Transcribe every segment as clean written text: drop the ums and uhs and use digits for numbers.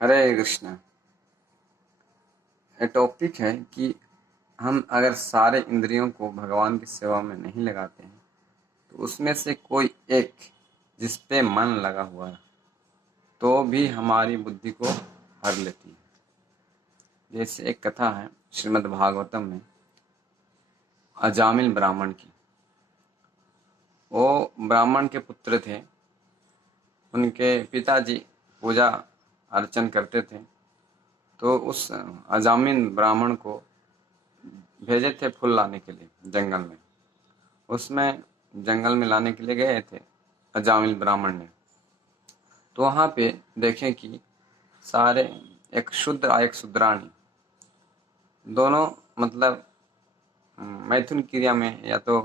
हरे कृष्णा। ये टॉपिक है कि हम अगर सारे इंद्रियों को भगवान की सेवा में नहीं लगाते हैं तो उसमें से कोई एक जिस पे मन लगा हुआ है तो भी हमारी बुद्धि को हर लेती है। जैसे एक कथा है श्रीमद् भागवतम में अजामिल ब्राह्मण की। वो ब्राह्मण के पुत्र थे। उनके पिताजी पूजा अर्चन करते थे तो उस अजामिल ब्राह्मण को भेजे थे फूल लाने के लिए जंगल में। उसमें जंगल में लाने के लिए गए थे अजामिल ब्राह्मण ने। तो वहाँ पे देखें कि सारे एक शूद्र और एक शूद्राणी दोनों मतलब मैथुन क्रिया में या तो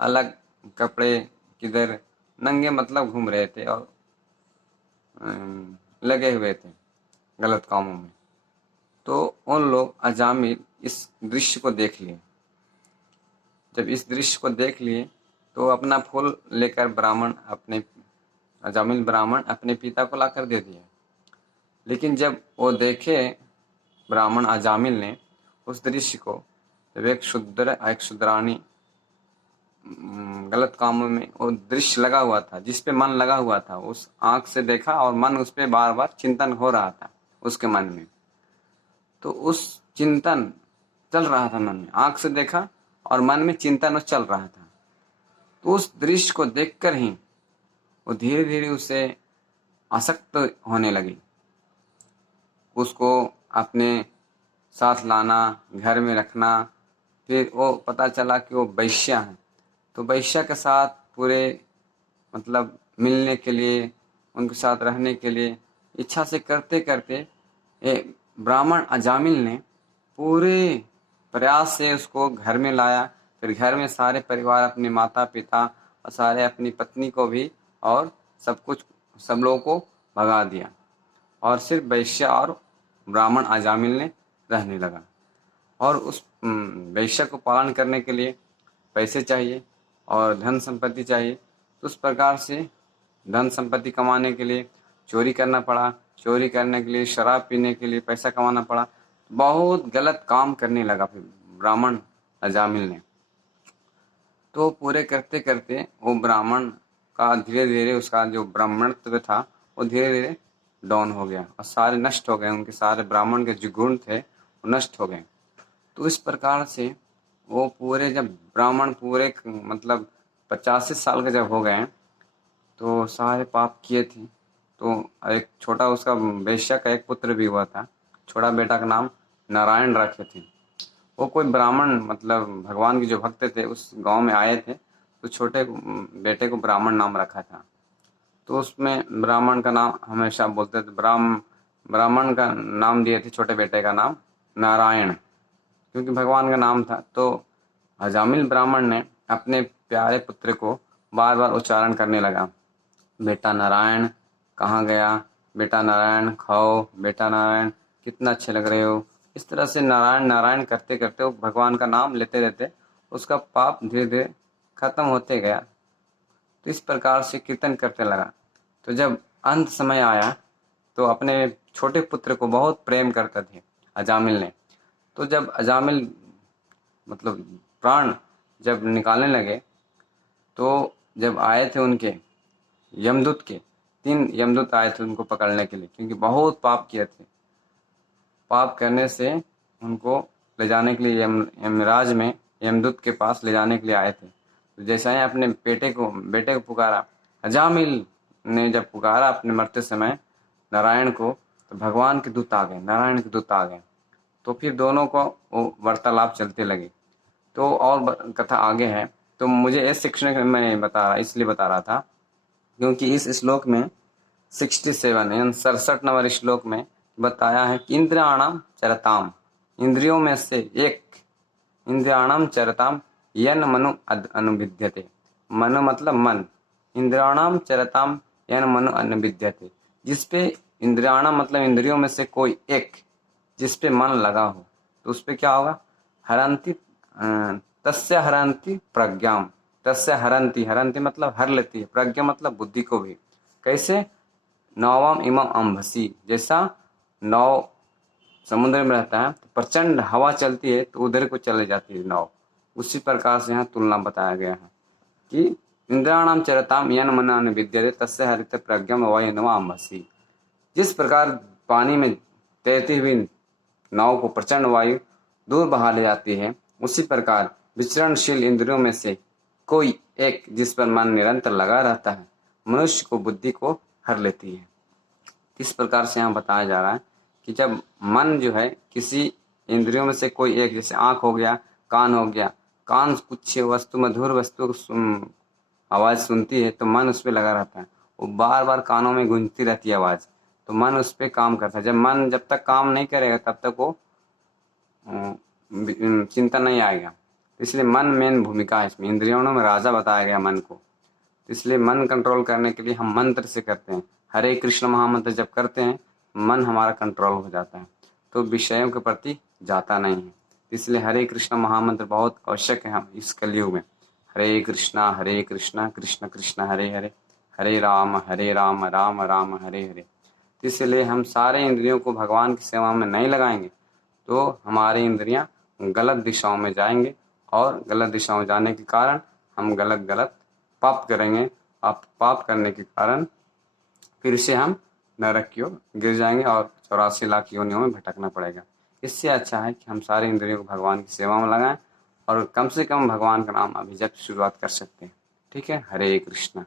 अलग कपड़े किधर नंगे मतलब घूम रहे थे और लगे हुए थे गलत कामों में। तो उन लोग अजामिल इस दृश्य को देख लिए। जब इस दृश्य को देख लिए तो अपना फूल लेकर अजामिल ब्राह्मण अपने पिता को लाकर दे दिया। लेकिन जब वो देखे ब्राह्मण अजामिल ने उस दृश्य को, जब एक शूद्र एक शूद्राणी गलत कामों में वो दृश्य लगा हुआ था, जिस पे मन लगा हुआ था, उस आंख से देखा और मन उस पे बार बार चिंतन हो रहा था उसके मन में। तो उस चिंतन चल रहा था मन में, आंख से देखा और मन में चिंतन चल रहा था। तो उस दृश्य को देखकर ही वो धीरे धीरे उसे आसक्त होने लगी। उसको अपने साथ लाना, घर में रखना। फिर वो पता चला कि वो वैश्या है, तो वैश्या के साथ पूरे मतलब मिलने के लिए, उनके साथ रहने के लिए इच्छा से करते करते ये ब्राह्मण अजामिल ने पूरे प्रयास से उसको घर में लाया। फिर घर में सारे परिवार, अपने माता पिता और सारे अपनी पत्नी को भी और सब लोगों को भगा दिया और सिर्फ वैश्य और ब्राह्मण अजामिल ने रहने लगा। और उस वैश्य को पालन करने के लिए पैसे चाहिए और धन संपत्ति चाहिए। तो उस प्रकार से धन संपत्ति कमाने के लिए चोरी करना पड़ा, चोरी करने के लिए शराब पीने के लिए पैसा कमाना पड़ा। बहुत गलत काम करने लगा फिर ब्राह्मण अजामिल ने। तो पूरे करते करते वो ब्राह्मण का धीरे धीरे उसका जो ब्राह्मणत्व था वो धीरे धीरे डाउन हो गया और सारे नष्ट हो गए। उनके सारे ब्राह्मण के जो गुण थे वो नष्ट हो गए। तो इस प्रकार से वो पूरे जब ब्राह्मण पूरे मतलब 85 साल के जब हो गए तो सारे पाप किए थे। तो एक छोटा उसका वैश्य का एक पुत्र भी हुआ था, छोटा बेटा का नाम नारायण रखे थे। वो कोई ब्राह्मण मतलब भगवान के जो भक्त थे उस गांव में आए थे, तो छोटे बेटे को ब्राह्मण नाम रखा था। तो उसमें ब्राह्मण का नाम हमेशा बोलते थे, ब्राह्मण का नाम दिए थे छोटे बेटे का नाम नारायण, क्योंकि भगवान का नाम था। तो अजामिल ब्राह्मण ने अपने प्यारे पुत्र को बार बार उच्चारण करने लगा, बेटा नारायण कहाँ गया, बेटा नारायण खाओ, बेटा नारायण कितना अच्छे लग रहे हो। इस तरह से नारायण नारायण करते करते वो भगवान का नाम लेते रहते उसका पाप धीरे धीरे खत्म होते गया। तो इस प्रकार से कीर्तन करते लगा। तो जब अंत समय आया तो अपने छोटे पुत्र को बहुत प्रेम करते थे अजामिल ने। तो जब अजामिल मतलब प्राण जब निकालने लगे तो जब आए थे उनके यमदूत के 3 यमदूत आए थे उनको पकड़ने के लिए, क्योंकि बहुत पाप किए थे। पाप करने से उनको ले जाने के लिए यमराज में यमदूत के पास ले जाने के लिए आए थे। तो जैसा ही अपने बेटे को पुकारा, अजामिल ने जब पुकारा अपने मरते समय नारायण को, तो भगवान के दूत आ गए, नारायण के दूत आ गए। तो फिर दोनों को वो वार्तालाप चलते लगे। तो और कथा आगे है। तो मुझे इस शिक्षण में इसलिए बता रहा था क्योंकि इस श्लोक में 67 यानी 67 नंबर श्लोक में बताया है कि इंद्रियाणाम चरताम, इंद्रियों में से एक, इंद्रियाणाम चरताम यन मनु अनुविद्यते, मनु मतलब मन, इंद्रियाणाम चरताम यन मनु अनुविद्यते, जिसपे इंद्रियाणाम मतलब इंद्रियों में से कोई एक जिस पे मन लगा हो तो उस पे क्या होगा, हरंती तस्य हरंती प्रज्ञाम, तस्य हरंती, हरंती मतलब हर लेती है, प्रज्ञा मतलब बुद्धि को भी। कैसे, नवम इमम अम्भसी, जैसा नाव समुद्र में रहता है तो प्रचंड हवा चलती है तो उधर को चले जाती है नाव। उसी प्रकार से यहाँ तुलना बताया गया है कि इंद्राणाम चरताम यन मना विद्यते तस्य हरित प्रज्ञम वायुनवामसी। जिस प्रकार पानी में तैरती हुई नाव को प्रचंड वायु दूर बहा ले जाती है, उसी प्रकार विचरणशील इंद्रियों में से कोई एक जिस पर मन निरंतर लगा रहता है मनुष्य को बुद्धि को हर लेती है। इस प्रकार से यहाँ बताया जा रहा है कि जब मन जो है किसी इंद्रियों में से कोई एक, जैसे आँख हो गया, कान हो गया, कान कुछ वस्तु मधुर वस्तु आवाज़ सुनती है तो मन उस पर लगा रहता है, वो बार बार कानों में गूंजती रहती है आवाज़, तो मन उस पर काम करता है। जब तक काम नहीं करेगा तब तक वो चिंतन नहीं आएगा। इसलिए मन मेन भूमिका है इसमें, इंद्रियों में राजा बताया गया मन को। इसलिए मन कंट्रोल करने के लिए हम मंत्र से करते हैं, हरे कृष्ण महामंत्र जब करते हैं मन हमारा कंट्रोल हो जाता है, तो विषयों के प्रति जाता नहीं है। इसलिए हरे कृष्ण महामंत्र बहुत आवश्यक है हम इस कलयुग में। हरे कृष्णा कृष्ण कृष्ण हरे हरे, हरे राम राम राम हरे हरे। इसलिए हम सारे इंद्रियों को भगवान की सेवा में नहीं लगाएंगे तो हमारी इंद्रियां गलत दिशाओं में जाएंगे, और गलत दिशाओं में जाने के कारण हम गलत पाप करेंगे। पाप करने के कारण फिर से हम नरक की ओर गिर जाएंगे और 84 लाख योनियों में भटकना पड़ेगा। इससे अच्छा है कि हम सारे इंद्रियों को भगवान की सेवा में लगाएं और कम से कम भगवान का नाम अभी जब शुरुआत कर सकते हैं। ठीक है, हरे कृष्णा।